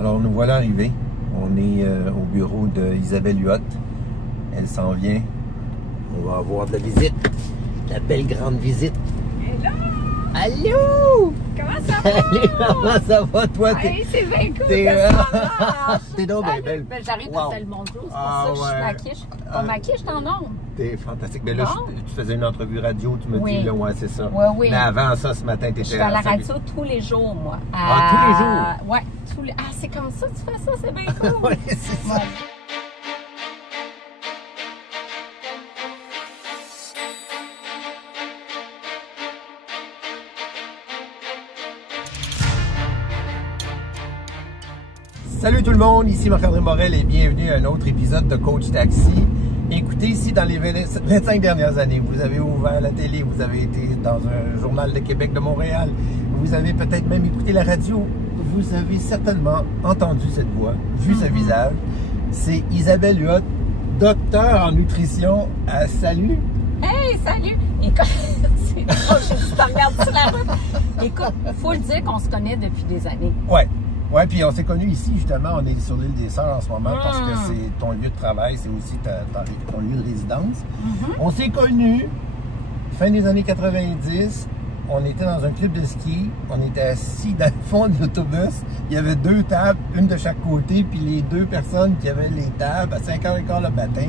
Alors nous voilà arrivés. On est au bureau d'Isabelle Huot. Elle s'en vient. On va avoir de la visite. La belle grande visite. Hello! Allô! Comment ça va? Salut, comment ça va toi? Hey, c'est bien cool t'es, que ça marche. T'es donc bien Salut. belle. Ben, j'arrive Wow. parce que le monde joue, c'est pour ça que je suis maquillée. Ton maquillage, je t'en nombre. T'es fantastique. Mais là, Bon. tu faisais une entrevue radio, tu me dis, là, ouais, c'est ça. Oui, oui. Mais avant ça, ce matin, t'étais Je suis à la radio tous les jours, moi. Ah, tous les jours? Ouais, tous les... Ah, c'est comme ça que tu fais ça, c'est bien cool. Oui, c'est ça. Ouais. Salut tout le monde, ici Marc-André Morel et bienvenue à un autre épisode de Coach Taxi. Écoutez, ici dans les 25 dernières années, vous avez ouvert la télé, vous avez été dans un journal de Québec de Montréal, vous avez peut-être même écouté la radio, vous avez certainement entendu cette voix, vu ce visage. C'est Isabelle Huot, docteur en nutrition. Salut! Hey, salut! Écoute, c'est drôle, je te regarde sur la route. Écoute, il faut le dire qu'on se connaît depuis des années. Ouais. Ouais, puis on s'est connus ici, justement, on est sur l'île des Sœurs en ce moment parce que c'est ton lieu de travail, c'est aussi ton lieu de résidence. On s'est connus fin des années 90, on était dans un club de ski, on était assis dans le fond de l'autobus, il y avait deux tables, une de chaque côté, puis les deux personnes qui avaient les tables à 5h15 le matin,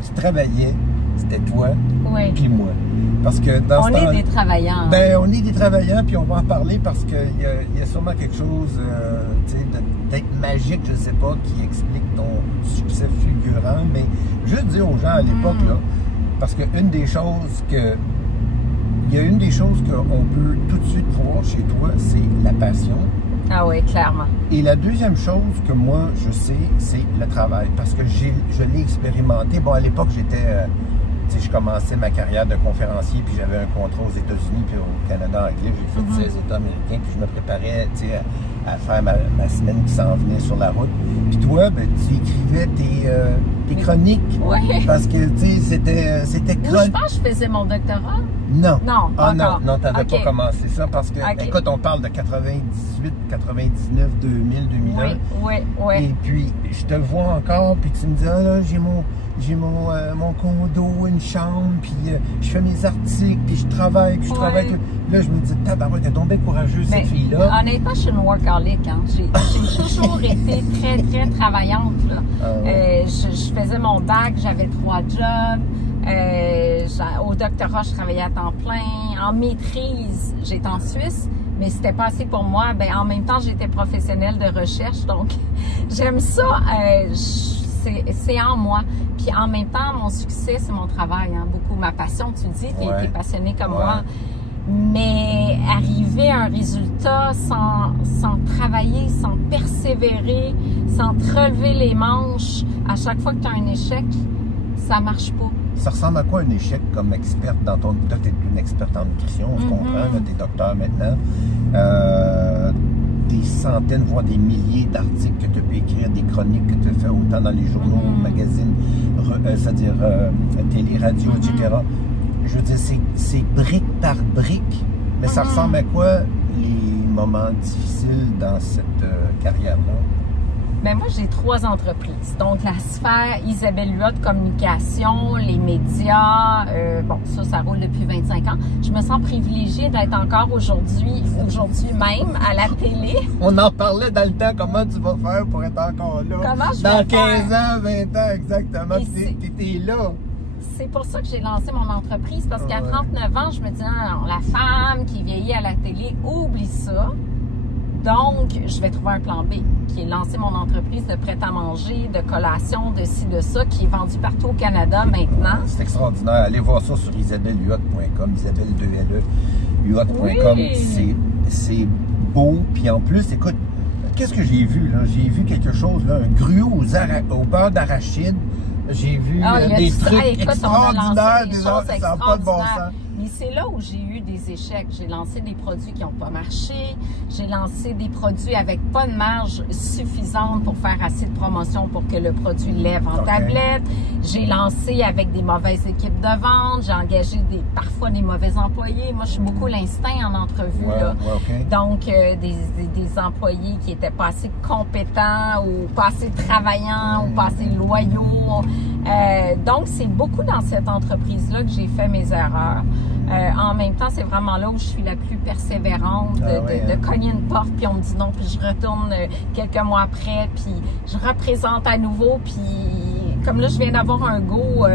qui travaillaient, c'était toi puis moi. Parce que dans on est des travailleurs. Ben, on est des travailleurs, puis on va en parler parce qu'il y a sûrement quelque chose d'être magique, je sais pas, qui explique ton succès fulgurant. Mais juste dire aux gens à l'époque, là, parce que il y a une des choses qu'on peut tout de suite voir chez toi, c'est la passion. Ah oui, clairement. Et la deuxième chose que moi, je sais, c'est le travail. Parce que je l'ai expérimenté. Bon, à l'époque, je commençais ma carrière de conférencier, puis j'avais un contrat aux États-Unis, puis au Canada anglais. J'ai fait 16 États américains, puis je me préparais à faire ma semaine qui s'en venait sur la route. Puis toi, ben, tu écrivais tes chroniques. Ouais. Parce que, c'était Moi, je pense que je faisais mon doctorat. Non. Non, ah encore. Non, t'avais Okay. pas commencé ça parce que, écoute, on parle de 98, 99, 2000, 2001. Oui. Et puis, je te vois encore, puis tu me dis, ah là, j'ai mon condo, une chambre, puis je fais mes articles, puis je travaille, puis je travaille. Là, je me dis, tabarouette, t'es tombée courageuse, cette fille-là. Honnêtement, je suis une workaholic. Hein. J'ai toujours été très, très travaillante. Là. Je faisais mon bac, j'avais 3 jobs. Au doctorat, je travaillais à temps plein. En maîtrise, j'étais en Suisse, mais c'était pas assez pour moi. Ben, en même temps, j'étais professionnelle de recherche, donc j'aime ça. C'est en moi. Puis en même temps, mon succès, c'est mon travail. Hein, beaucoup ma passion, tu dis, tu es passionné comme moi. Mais arriver à un résultat sans travailler, sans persévérer, sans te relever les manches, à chaque fois que tu as un échec, ça marche pas. Ça ressemble à quoi un échec comme experte dans ton... Toi, tu es une experte en nutrition, on se comprend, tu es docteur maintenant. Des centaines, voire des milliers d'articles que tu peux écrire, des chroniques que tu fais autant dans les journaux, magazines, c'est-à-dire télé, radio, etc. Je veux dire, c'est brique par brique. Mais ça ressemble à quoi les moments difficiles dans cette carrière-là? Ben moi, j'ai 3 entreprises. Donc, la sphère Isabelle Huot Communication, les médias, bon, ça roule depuis 25 ans. Je me sens privilégiée d'être encore aujourd'hui même, à la télé. On en parlait dans le temps, comment tu vas faire pour être encore là? Comment je dans vais 15 faire? ans, 20 ans, exactement. Tu étais là. C'est pour ça que j'ai lancé mon entreprise, parce qu'à 39 ans, je me dis, non, la femme qui vieillit à la télé, oublie ça. Donc, je vais trouver un plan B, qui est lancer mon entreprise de prêt-à-manger, de collation, de ci, de ça, qui est vendue partout au Canada maintenant. C'est extraordinaire. Allez voir ça sur isabellehuot.com, isabelle2le.huot.com. C'est beau. Puis en plus, écoute, qu'est-ce que j'ai vu, là? J'ai vu quelque chose, là, un gruau au beurre d'arachide. J'ai vu des trucs extraordinaires, ça n'a pas de bon sens. Mais c'est là où j'ai eu des échecs. J'ai lancé des produits qui n'ont pas marché. J'ai lancé des produits avec pas de marge suffisante pour faire assez de promotion pour que le produit lève en tablette. J'ai lancé avec des mauvaises équipes de vente. J'ai engagé parfois des mauvais employés. Moi, je suis beaucoup l'instinct en entrevue. Là. Donc, des employés qui étaient pas assez compétents ou pas assez travaillants ou pas assez loyaux. Donc, c'est beaucoup dans cette entreprise-là que j'ai fait mes erreurs. En même temps, c'est vraiment là où je suis la plus persévérante de cogner une porte, puis on me dit non, puis je retourne quelques mois après, puis je représente à nouveau, puis comme là, je viens d'avoir un go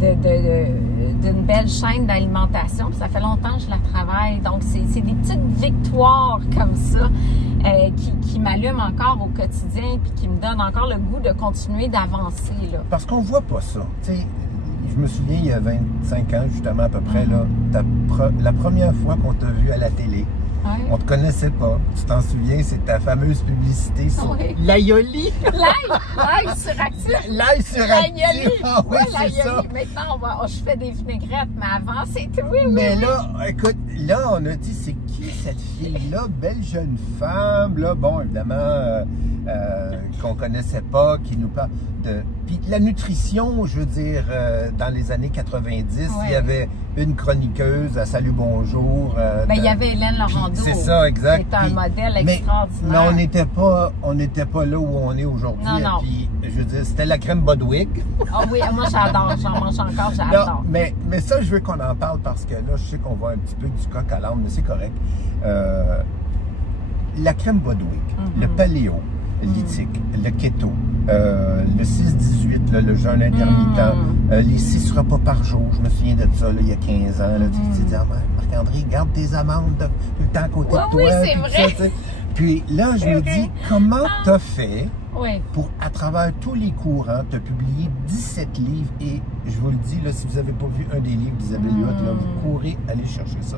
d'une belle chaîne d'alimentation, puis ça fait longtemps que je la travaille, donc c'est des petites victoires comme ça qui m'allument encore au quotidien, puis qui me donnent encore le goût de continuer d'avancer. Parce qu'on voit pas ça, tu sais. Je me souviens, il y a 25 ans, justement, à peu près, là, la première fois qu'on t'a vu à la télé, on te connaissait pas. Tu t'en souviens, c'est ta fameuse publicité sur l'Aioli. L'ail sur Actif. L'ail sur Actif. Ah oui, c'est ça. Maintenant, je fais des vinaigrettes, mais avant, c'était Mais là, écoute, là, on a dit, c'est qui cette fille-là? Belle jeune femme, là, bon, évidemment, qu'on connaissait pas, qui nous parle de... Puis la nutrition, je veux dire, dans les années 90, il y avait une chroniqueuse à Salut Bonjour. Il y avait Hélène Laurando. C'est ça, exact. C'est un modèle extraordinaire. Mais on n'était pas là où on est aujourd'hui. Non. Puis, je veux dire, c'était la crème Bodwig. Ah oui, moi j'adore, j'en mange encore, j'adore. Mais ça, je veux qu'on en parle parce que là, je sais qu'on voit un petit peu du coq à l'âne, mais c'est correct. La crème Bodwig, le paléo, lithique, le keto, le 6-18, le jeûne intermittent, les 6 repas par jour, je me souviens de ça là, il y a 15 ans. Là, tu te dis, Marc-André, garde tes amandes tout le temps à côté de toi. Oui, c'est vrai. Ça, puis là, je me dis, comment t'as fait pour, à travers tous les courants, t'as publié 17 livres et je vous le dis, là, si vous n'avez pas vu un des livres d'Isabelle Huot, là, vous courez aller chercher ça.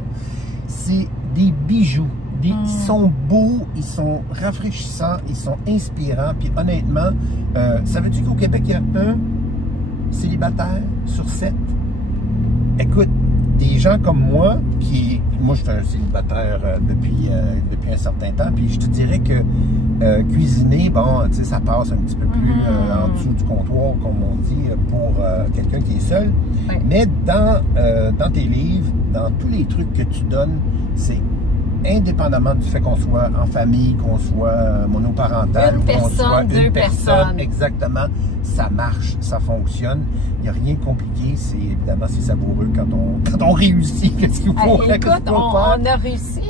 C'est des bijoux. Ils sont beaux, ils sont rafraîchissants, ils sont inspirants. Puis honnêtement, savais-tu qu'au Québec, il y a un célibataire sur 7? Écoute, des gens comme moi, moi je suis un célibataire depuis un certain temps, puis je te dirais que cuisiner, bon, tu sais, ça passe un petit peu plus en dessous du comptoir, comme on dit, pour quelqu'un qui est seul. Mais dans tes livres, dans tous les trucs que tu donnes, c'est indépendamment du fait qu'on soit en famille, qu'on soit monoparental, qu'on soit une personne, exactement, ça marche, ça fonctionne. Il n'y a rien de compliqué, c'est évidemment c'est savoureux quand on réussit. Qu'est-ce qu'il faut faire? Écoute, on a réussi,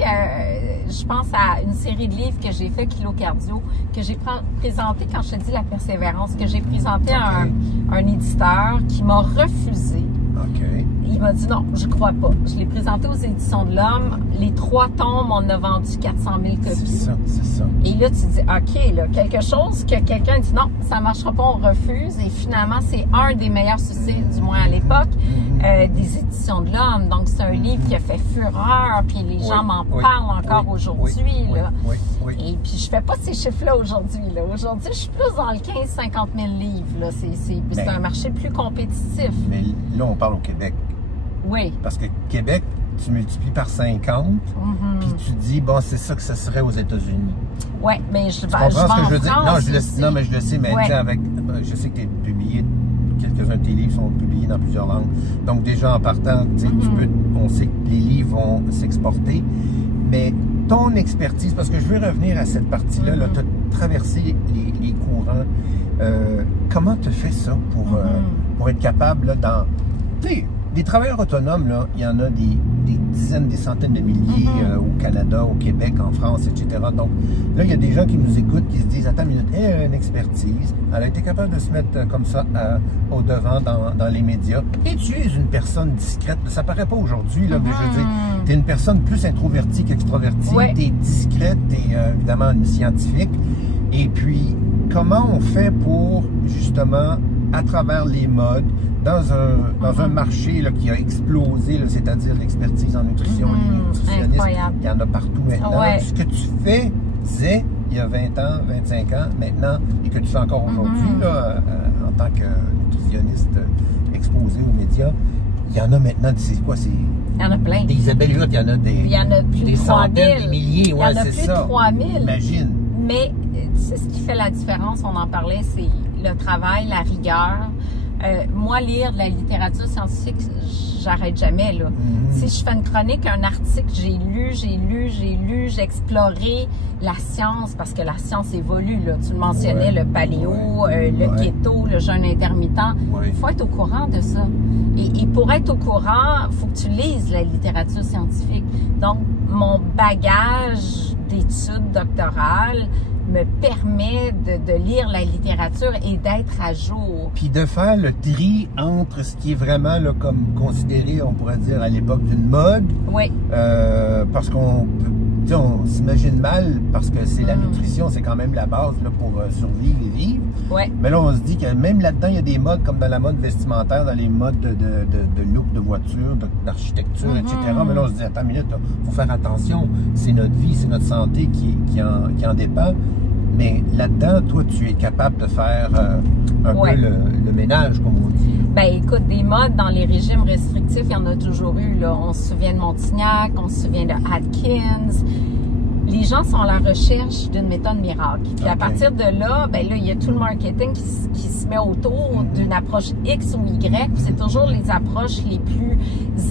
je pense à une série de livres que j'ai fait, Kilo Cardio, que j'ai présenté quand je te dis la persévérance, que j'ai présenté à un éditeur qui m'a refusé. Il m'a dit non, je crois pas. Je l'ai présenté aux Éditions de l'Homme. Les 3 tomes, on a vendu 400 000 copies. C'est ça. Et là, tu dis, OK, là, quelque chose que quelqu'un dit non, ça marchera pas, on refuse. Et finalement, c'est un des meilleurs succès, du moins à l'époque, des Éditions de l'Homme. Donc, c'est un livre qui a fait fureur, puis les gens m'en parlent encore aujourd'hui. Et puis, je fais pas ces chiffres-là aujourd'hui. Aujourd'hui, je suis plus dans le 15-50 000 livres. C'est un marché plus compétitif. Mais là, on parle au Québec. Oui. Parce que Québec, tu multiplies par 50, puis tu dis, bon, c'est ça que ça serait aux États-Unis. Oui, mais je comprends ce que je veux dire? Non, mais je le sais, mais je sais que tu es publié, quelques-uns de tes livres sont publiés dans plusieurs langues. Donc, déjà, en partant, on sait que les livres vont s'exporter. Mais ton expertise, parce que je veux revenir à cette partie-là, tu as traversé les courants. Comment tu fais ça pour être capable, là, dans... Des travailleurs autonomes, là, il y en a des dizaines, des centaines de milliers au Canada, au Québec, en France, etc. Donc, là, il y a des gens qui nous écoutent, qui se disent, attends une minute, elle a une expertise, elle a été capable de se mettre comme ça au devant dans les médias. Et tu es une personne discrète. Ça paraît pas aujourd'hui, là, mais je veux dire, tu es une personne plus introvertie qu'extrovertie, tu es discrète, tu es évidemment une scientifique. Et puis, comment on fait pour, justement, à travers les modes, dans un marché là, qui a explosé, c'est-à-dire l'expertise en nutrition, les nutritionnistes, incroyable. Il y en a partout maintenant. Ce que tu faisais il y a 20 ans, 25 ans maintenant, et que tu fais encore aujourd'hui en tant que nutritionniste exposé aux médias, il y en a maintenant, c'est quoi? Il y en a plein. Des Isabelle Huot, il y en a Il y en a plus de 3 000. Centaines, des milliers, ouais, il y en a plus de 3 000. Imagine. Mais c'est ce qui fait la différence, on en parlait, c'est le travail, la rigueur. Moi, lire de la littérature scientifique, j'arrête jamais, là. Si je fais une chronique, un article, j'ai lu, j'ai exploré la science, parce que la science évolue, là. Tu le mentionnais, le paléo, le keto, le jeûne intermittent. Il faut être au courant de ça. Et pour être au courant, il faut que tu lises la littérature scientifique. Donc, mon bagage d'études doctorales me permet de lire la littérature et d'être à jour. Puis de faire le tri entre ce qui est vraiment là, comme considéré, on pourrait dire, à l'époque d'une mode. Oui. Parce qu'on s'imagine mal, parce que c'est la nutrition, c'est quand même la base là, pour survivre et vivre. Oui. Mais là, on se dit que même là-dedans, il y a des modes, comme dans la mode vestimentaire, dans les modes de look de voiture, d'architecture, etc. Mais là, on se dit, attends une minute, il faut faire attention. C'est notre vie, c'est notre santé qui en dépend. Mais là-dedans, toi, tu es capable de faire un peu le ménage, comme on dit. Ben écoute, des modes dans les régimes restrictifs, il y en a toujours eu. Là. On se souvient de Montignac, on se souvient de Atkins. Les gens sont à la recherche d'une méthode miracle. Puis à partir de là, ben là, il y a tout le marketing qui se met autour d'une approche X ou Y. C'est toujours les approches les plus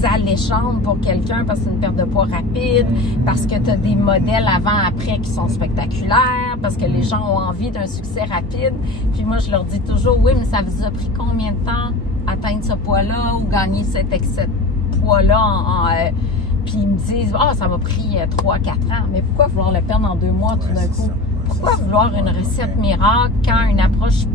alléchantes pour quelqu'un parce que c'est une perte de poids rapide, parce que tu as des modèles avant-après qui sont spectaculaires, parce que les gens ont envie d'un succès rapide. Puis moi, je leur dis toujours, oui, mais ça vous a pris combien de temps atteindre ce poids-là ou gagner cet excès de poids-là puis ils me disent, ça m'a pris 3-4 ans. Mais pourquoi vouloir le perdre en 2 mois tout d'un coup? Pourquoi vouloir une recette miracle quand une approche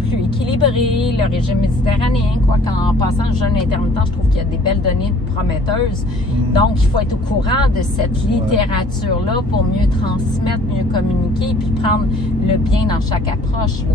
plus équilibrée, le régime méditerranéen, quoi qu'en passant le jeûne intermittent, je trouve qu'il y a des belles données prometteuses. Donc, il faut être au courant de cette littérature-là pour mieux transmettre, mieux communiquer, puis prendre le bien dans chaque approche, là.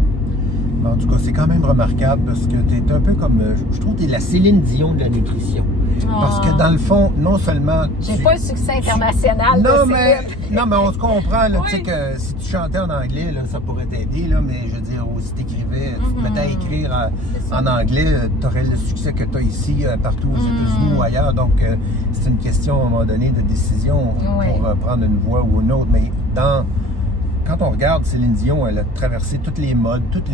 En tout cas, c'est quand même remarquable parce que tu es un peu comme, je trouve que tu es la Céline Dion de la nutrition. Parce que dans le fond, non seulement... J'ai pas un succès international non, mais on se comprend, là, tu sais que si tu chantais en anglais, là, ça pourrait t'aider, là, mais je veux dire, si t'écrivais, tu te mettais à écrire en anglais, tu aurais le succès que tu as ici, partout aux États-Unis ou ailleurs. Donc, c'est une question, à un moment donné, de décision pour prendre une voie ou une autre. Mais quand on regarde Céline Dion, elle a traversé toutes les modes, toutes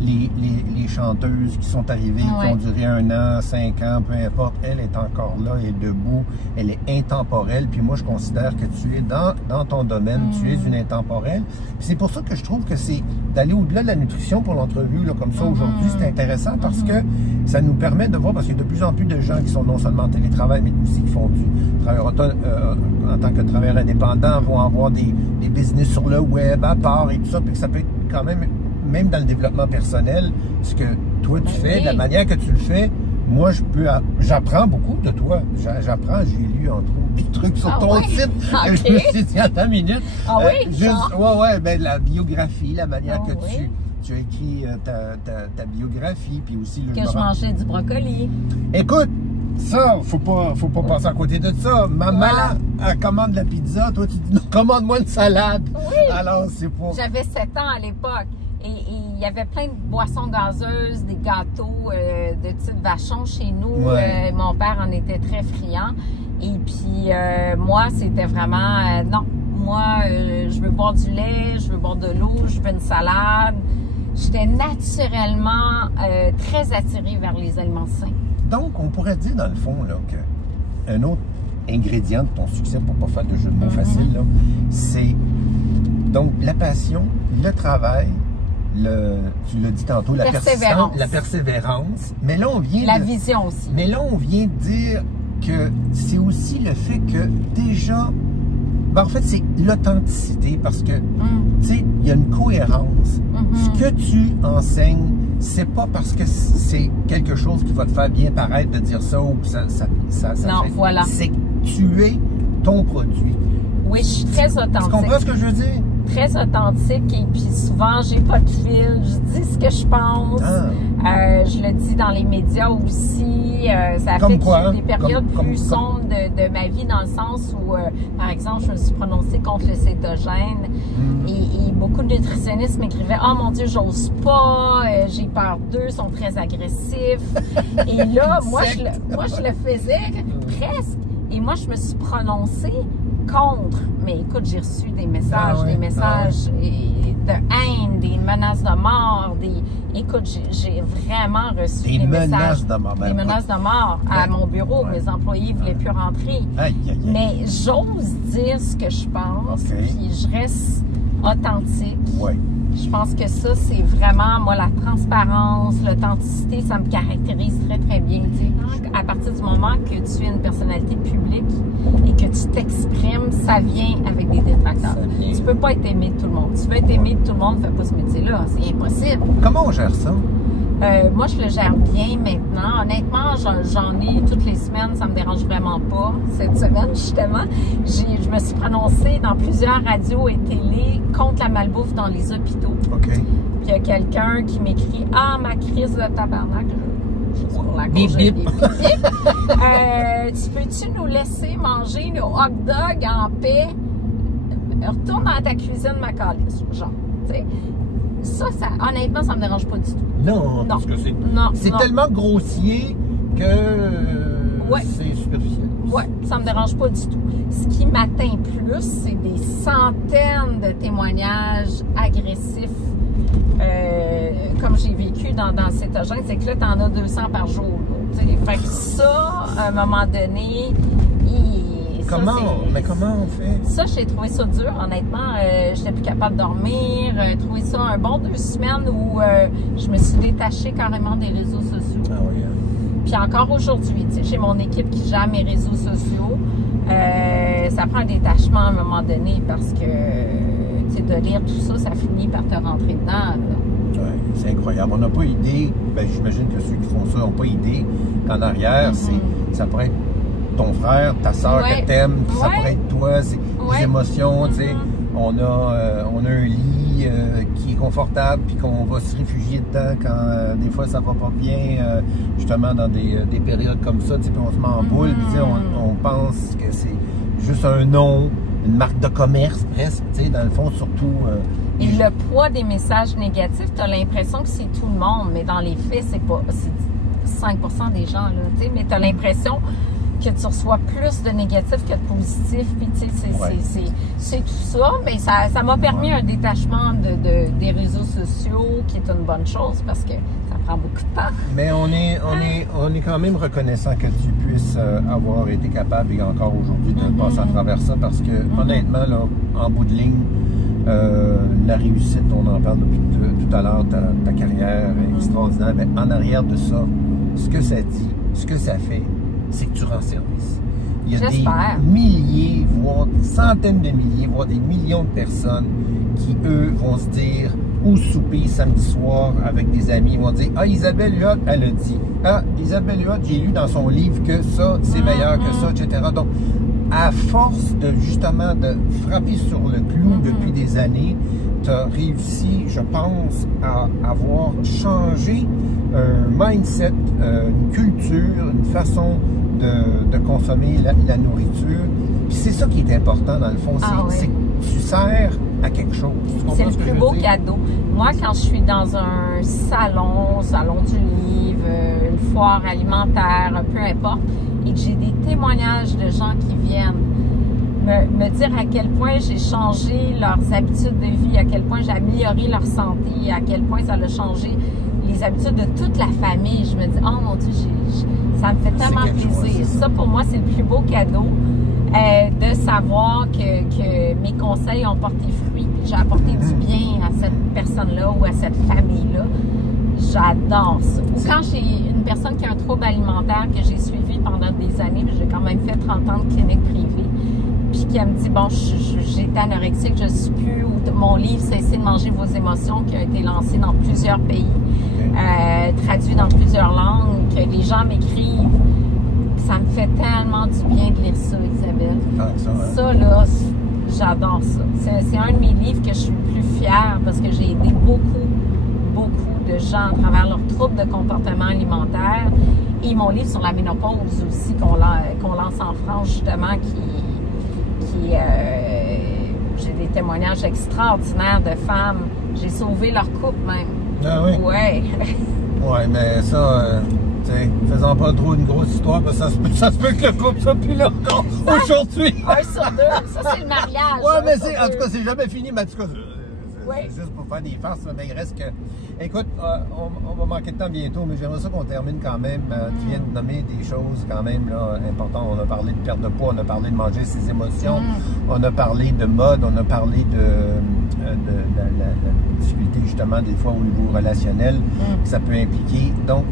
les chanteuses qui sont arrivées, qui ont duré 1 an, 5 ans, peu importe. Elle est encore là, elle est debout, elle est intemporelle. Puis moi, je considère que tu es dans ton domaine, tu es une intemporelle. Puis c'est pour ça que je trouve que c'est d'aller au-delà de la nutrition pour l'entrevue, là, comme ça, aujourd'hui, c'est intéressant parce que ça nous permet de voir, parce qu'il y a de plus en plus de gens qui sont non seulement en télétravail, mais aussi qui font du travail en tant que travailleurs indépendants, vont avoir des business sur le web, à part et tout ça, puis que ça peut être quand même dans le développement personnel, ce que toi tu fais, de la manière que tu le fais, moi j'apprends beaucoup de toi. J'apprends, j'ai lu entre autres des trucs sur ton site. Je me suis dit, attends une minute. Ben la biographie, la manière que tu as écrit ta biographie, puis aussi que je mangeais du brocoli. Écoute, ça, faut pas passer à côté de ça. Maman, elle commande la pizza, toi tu dis non, commande-moi une salade. Oui. Alors, c'est pas... J'avais 7 ans à l'époque. Et il y avait plein de boissons gazeuses, des gâteaux de type vachon chez nous. Mon père en était très friand. Et puis, moi, c'était vraiment... non, moi, je veux boire du lait, je veux boire de l'eau, je veux une salade. J'étais naturellement très attirée vers les aliments sains. Donc, on pourrait dire, dans le fond, là, qu'un autre ingrédient de ton succès, pour pas faire de jeu de mots facile, là, c'est donc la passion, le travail, tu l'as dit tantôt, la persévérance. Mais là, on vient la vision aussi. Mais là, on vient de dire que c'est aussi le fait que déjà... en fait, c'est l'authenticité parce que, tu sais, il y a une cohérence. Ce que tu enseignes, c'est pas parce que c'est quelque chose qui va te faire bien paraître de dire ça ou que ça non, fait. Voilà. C'est que tu es ton produit. Oui, je suis très authentique. Tu comprends ce que je veux dire? très authentique et puis souvent, j'ai pas de fil. Je dis ce que je pense. Je le dis dans les médias aussi. Ça fait qu'il y a eu des périodes plus sombres de ma vie dans le sens où, par exemple, je me suis prononcée contre le cétogène et beaucoup de nutritionnistes m'écrivaient « Oh mon Dieu, j'ose pas, j'ai peur d'eux, ils sont très agressifs. » Et là, moi, je le faisais presque. Et moi, je me suis prononcée contre. Mais écoute, j'ai reçu des messages, de haine, des menaces de mort, écoute, j'ai vraiment reçu des messages. Des menaces de mort à mon bureau. Mes employés ne voulaient plus rentrer. Mais j'ose dire ce que je pense, puis je reste authentique. Je pense que ça, c'est vraiment, moi, la transparence, l'authenticité, ça me caractérise très, très bien. À partir du moment que tu es une personnalité publique et que tu t'exprimes, ça vient avec des détracteurs. Tu peux pas être aimé de tout le monde. Tu veux être aimé de tout le monde, fais pas ce métier-là. C'est impossible. Comment on gère ça? Moi, je le gère bien maintenant. Honnêtement, j'en ai toutes les semaines. Ça me dérange vraiment pas. Cette semaine, justement, je me suis prononcée dans plusieurs radios et télé contre la malbouffe dans les hôpitaux. Puis il y a quelqu'un qui m'écrit « Ah, ma crise de tabarnak! » Juste pour la cause bip, bip. Tu peux-tu nous laisser manger nos hot dogs en paix? Retourne dans ta cuisine, ma calice. Genre, tu sais. Ça, honnêtement, ça me dérange pas du tout. Non, parce que c'est tellement grossier que c'est superficiel. Oui, ça me dérange pas du tout. Ce qui m'atteint plus, c'est des centaines de témoignages agressifs. Comme j'ai vécu dans le cétogène, c'est que là, tu en as 200 par jour. Fait que ça, à un moment donné, comment on fait? Ça, j'ai trouvé ça dur, honnêtement. J'étais plus capable de dormir. J'ai trouvé ça un bon 2 semaines où je me suis détachée carrément des réseaux sociaux. Puis encore aujourd'hui, j'ai mon équipe qui gère mes réseaux sociaux. Ça prend un détachement à un moment donné parce que de lire tout ça, ça finit par te rentrer dedans. C'est incroyable. On n'a pas idée, j'imagine que ceux qui font ça n'ont pas idée qu'en arrière, ça pourrait être ton frère, ta soeur que t'aimes, ça pourrait être toi, c'est des émotions, tu sais. On a un lit qui est confortable puis qu'on va se réfugier dedans quand des fois ça va pas bien, justement dans des périodes comme ça, tu sais, puis on se met en boule, puis on pense que c'est juste un nom, une marque de commerce presque, tu sais, dans le fond, surtout... Et le poids des messages négatifs, tu as l'impression que c'est tout le monde, mais dans les faits, c'est 5% des gens, là, tu sais, mais tu as l'impression que tu reçois plus de négatifs que de positifs, puis tu sais, c'est tout ça, mais ça m'a permis un détachement des réseaux sociaux, qui est une bonne chose, parce que ça prend beaucoup de temps. Mais on est quand même reconnaissant que tu puisses avoir été capable, et encore aujourd'hui, de passer à travers ça, parce que, honnêtement, là, en bout de ligne, la réussite, on en parle depuis tout à l'heure, ta carrière est extraordinaire, mais en arrière de ça, ce que ça dit, ce que ça fait, c'est que tu rends service. Il y a des milliers, voire des centaines de milliers, voire des millions de personnes qui, eux, vont se dire au souper samedi soir avec des amis, ils vont dire « Ah, Isabelle Huot, elle a dit. Ah, Isabelle Huot, j'ai lu dans son livre que ça, c'est meilleur que ça, etc. » Donc, à force de justement de frapper sur le clou depuis des années, tu as réussi, je pense, à avoir changé un mindset, une culture, une façon de consommer la nourriture. Puis c'est ça qui est important dans le fond, c'est que tu sers à quelque chose. C'est le plus beau cadeau. Moi, quand je suis dans un salon du livre, une foire alimentaire, peu importe, et que j'ai des témoignages de gens qui viennent me dire à quel point j'ai changé leurs habitudes de vie, à quel point j'ai amélioré leur santé, à quel point ça a changé les habitudes de toute la famille. Je me dis, oh mon Dieu, ça me fait tellement plaisir. Ça, pour moi, c'est le plus beau cadeau de savoir que mes conseils ont porté fruit. J'ai apporté du bien à cette personne-là ou à cette famille-là. J'adore ça. Ou quand j'ai une personne qui a un trouble alimentaire que j'ai suivi pendant des années, j'ai quand même fait 30 ans de clinique privée, puis qui me dit, bon, j'étais anorexique, je suis plus, ou mon livre « Cessez de manger vos émotions » qui a été lancé dans plusieurs pays, traduit dans plusieurs langues, que les gens m'écrivent. Ça me fait tellement du bien de lire ça, Isabelle. Ça, là, J'adore ça. C'est un de mes livres que je suis le plus fière parce que j'ai aidé beaucoup de gens à travers leurs troubles de comportement alimentaire. Et mon livre sur la ménopause aussi, qu'on lance en France, justement, j'ai des témoignages extraordinaires de femmes. J'ai sauvé leur couple même. Ah oui? Ouais. Ouais, mais ça, tu sais, faisons pas trop une grosse histoire, parce que ça se peut que le couple soit plus là encore aujourd'hui. 1 sur 2, ça c'est le mariage. Ouais, mais en tout cas, c'est jamais fini, mais en tout cas, ouais. C'est juste pour faire des farces, mais il reste que... Écoute, on va manquer de temps bientôt, mais j'aimerais ça qu'on termine quand même. Tu viens de nommer des choses quand même là, importantes. On a parlé de perte de poids, on a parlé de manger ses émotions, on a parlé de mode, on a parlé de la difficulté justement des fois au niveau relationnel que ça peut impliquer. Donc,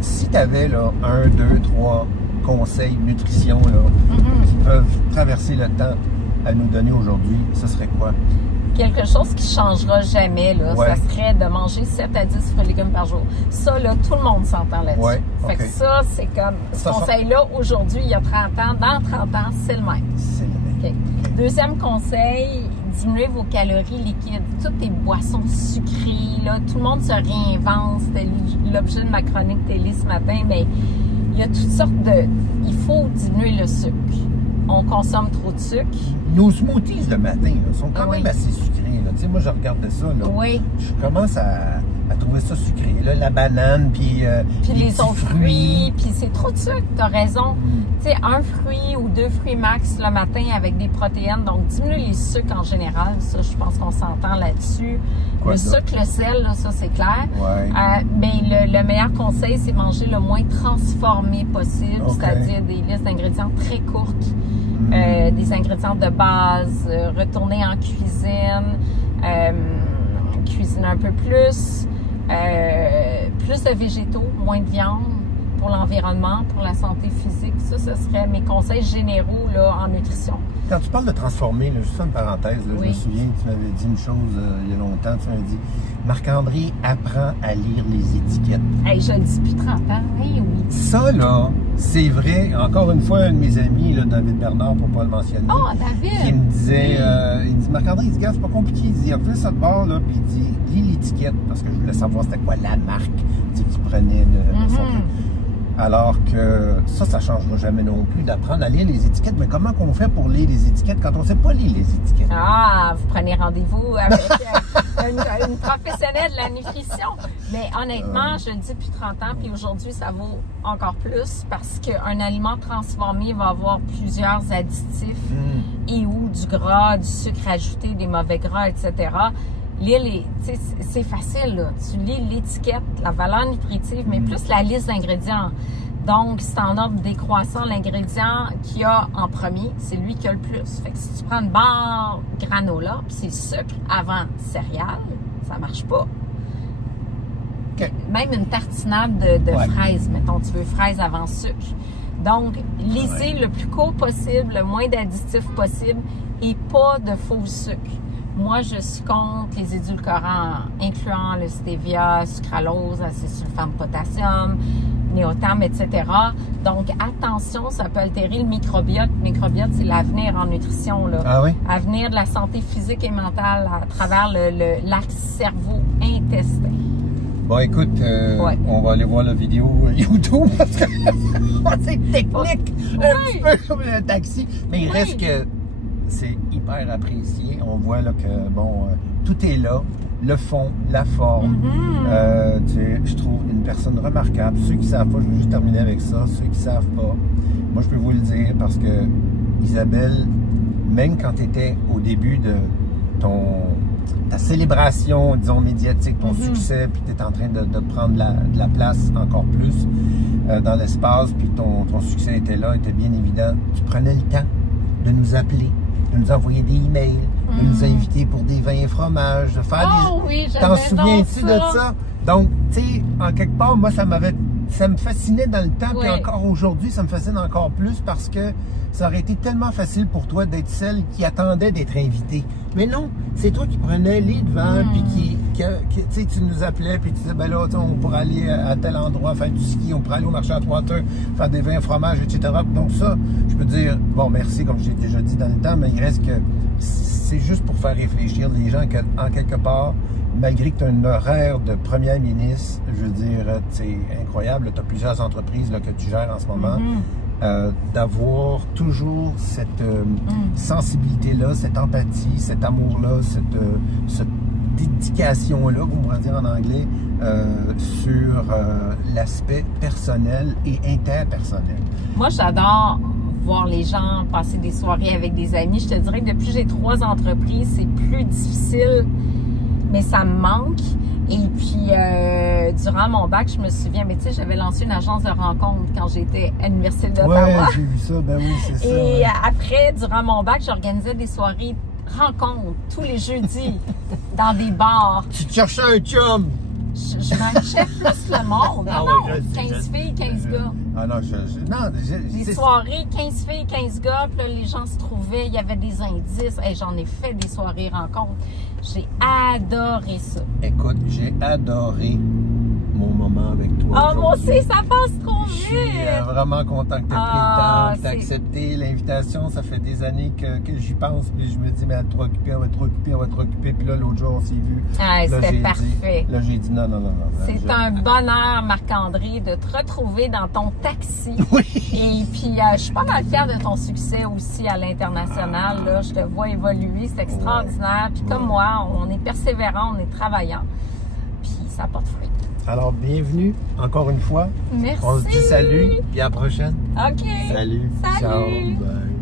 si tu avais là, 1, 2, 3 conseils nutrition là, qui peuvent traverser le temps à nous donner aujourd'hui, ce serait quoi? Quelque chose qui ne changera jamais, là, ça serait de manger 7 à 10 fruits et légumes par jour. Ça, là, tout le monde s'entend là-dessus. Ouais, fait que ça, c'est comme, ce conseil-là, aujourd'hui, il y a 30 ans, dans 30 ans, c'est le même. C'est le même. Okay. Deuxième conseil, diminuez vos calories liquides. Toutes les boissons sucrées, là, tout le monde se réinvente. C'était l'objet de ma chronique télé ce matin, mais il y a toutes sortes de... Il faut diminuer le sucre. On consomme trop de sucre. Nos smoothies le matin là, sont quand même assez sucrés. Tu sais, moi, je regardais ça. Là. Oui. Je commence à trouver ça sucré. Là, la banane, puis les autres fruits. Puis c'est trop de sucre, tu as raison. Tu sais, 1 fruit ou 2 fruits max le matin avec des protéines. Donc, diminue les sucres en général. Ça, je pense qu'on s'entend là-dessus. Le sucre, le sel, là, ça, c'est clair. Ouais. Mais le meilleur conseil, c'est manger le moins transformé possible. C'est-à-dire des listes d'ingrédients très courtes. Des ingrédients de base, retourner en cuisine, cuisiner un peu plus de végétaux, moins de viande pour l'environnement, pour la santé physique. Ça serait mes conseils généraux là, en nutrition. Quand tu parles de transformer, là, juste une parenthèse, là, je me souviens, tu m'avais dit une chose il y a longtemps, tu m'avais dit « Marc-André apprend à lire les étiquettes. » Hey, je le dis depuis 30 ans, hey, oui. Ça, là, c'est vrai. Encore une fois, un de mes amis, là, David Bernard, pour ne pas le mentionner, qui me disait, il dit « Marc-André, il dit, gars, c'est pas compliqué. Il dit, il a fait ça de bord, là, puis il dit, lis l'étiquette, parce que je voulais savoir c'était quoi la marque que tu prenais de son truc. » Alors que ça ne changera jamais non plus d'apprendre à lire les étiquettes. Mais comment qu'on fait pour lire les étiquettes quand on ne sait pas lire les étiquettes? Ah, vous prenez rendez-vous avec une professionnelle de la nutrition. Mais honnêtement, je le dis depuis 30 ans, puis aujourd'hui, ça vaut encore plus parce qu'un aliment transformé va avoir plusieurs additifs et ou du gras, du sucre ajouté, des mauvais gras, etc. C'est facile, là. Tu lis l'étiquette, la valeur nutritive, mais plus la liste d'ingrédients. Donc, c'est en ordre décroissant l'ingrédient qu'il y a en premier, c'est lui qui a le plus. Fait que si tu prends une barre granola, puis c'est sucre avant céréales, ça marche pas. Même une tartinade de fraises, mettons, tu veux fraises avant sucre. Donc, lisez le plus court possible, le moins d'additifs possible et pas de faux sucre. Moi, je suis contre les édulcorants, incluant le stevia, sucralose, acésulfame potassium, néotam, etc. Donc, attention, ça peut altérer le microbiote. Le microbiote, c'est l'avenir en nutrition. Là. Ah oui? L'avenir de la santé physique et mentale à travers l'axe cerveau-intestin. Bon, écoute, on va aller voir la vidéo YouTube parce que c'est technique, un petit peu comme un taxi. Mais il reste que c'est hyper apprécié. On voit là que, bon, tout est là. Le fond, la forme. Je trouve une personne remarquable. Ceux qui ne savent pas, je vais juste terminer avec ça. Ceux qui ne savent pas, moi, je peux vous le dire parce que Isabelle, même quand tu étais au début de ta célébration, disons, médiatique, ton succès, puis tu es en train de prendre de la place encore plus dans l'espace, puis ton succès était là, était bien évident. Tu prenais le temps de nous appeler, de nous envoyer des emails, de nous inviter pour des vins et fromages, de faire oui, T'en souviens-tu de ça? Donc, tu sais, en quelque part, moi, ça m'avait ça me fascinait dans le temps, Oui. puis encore aujourd'hui, ça me fascine encore plus parce que ça aurait été tellement facile pour toi d'être celle qui attendait d'être invitée. Mais non, c'est toi qui prenais les devants, puis tu sais, tu nous appelais, puis tu disais, ben là, on pourrait aller à tel endroit faire du ski, on pourrait aller au marché à Trois-Teurs, faire des vins, fromages, etc. Donc ça, je peux dire, bon, merci, comme j'ai déjà dit dans le temps, mais il reste que c'est juste pour faire réfléchir les gens qu'en quelque part, malgré que tu as un horaire de première ministre, je veux dire, c'est incroyable, tu as plusieurs entreprises là, que tu gères en ce moment, d'avoir toujours cette sensibilité-là, cette empathie, cet amour-là, cette dédication-là, on pourrait dire en anglais, sur l'aspect personnel et interpersonnel. Moi, j'adore voir les gens passer des soirées avec des amis. Je te dirais que depuis que j'ai 3 entreprises, c'est plus difficile, mais ça me manque. Et puis, durant mon bac, je me souviens, mais tu sais, j'avais lancé une agence de rencontres quand j'étais à l'Université d'Ottawa. Ouais, j'ai vu ça, ben oui, c'est ça. Et après, durant mon bac, j'organisais des soirées rencontres tous les jeudis dans des bars. Tu te cherchais un chum! Je mangeais plus le monde. Ah Non, ouais, 15 filles, 15 gars. Ah non, Des soirées, 15 filles, 15 gars, puis là, les gens se trouvaient, il y avait des indices. Hey, j'en ai fait des soirées rencontres. J'ai adoré ça. Écoute, j'ai adoré mon moment avec toi. Ah, moi aussi, ça passe trop Je vite! suis vraiment content que tu aies pris le temps, que tu as c'est- accepté l'invitation. Ça fait des années que j'y pense, puis je me dis, mais elle va trop occupée, on va trop occupée, on va trop occupée. Puis là, l'autre jour, on s'est vu. Ah, Là, c'était j'ai parfait. Dit, là, j'ai dit non. C'est un bonheur, Marc-André, de te retrouver dans ton taxi. Oui. Et puis, je suis pas mal fière de ton succès aussi à l'international. Là, je te vois évoluer, c'est extraordinaire. Puis comme moi, on est persévérant, on est travaillant. Puis ça porte fruit. Alors, bienvenue encore une fois. Merci. On se dit salut, puis à la prochaine. OK. Salut. Salut. Ciao. Bye.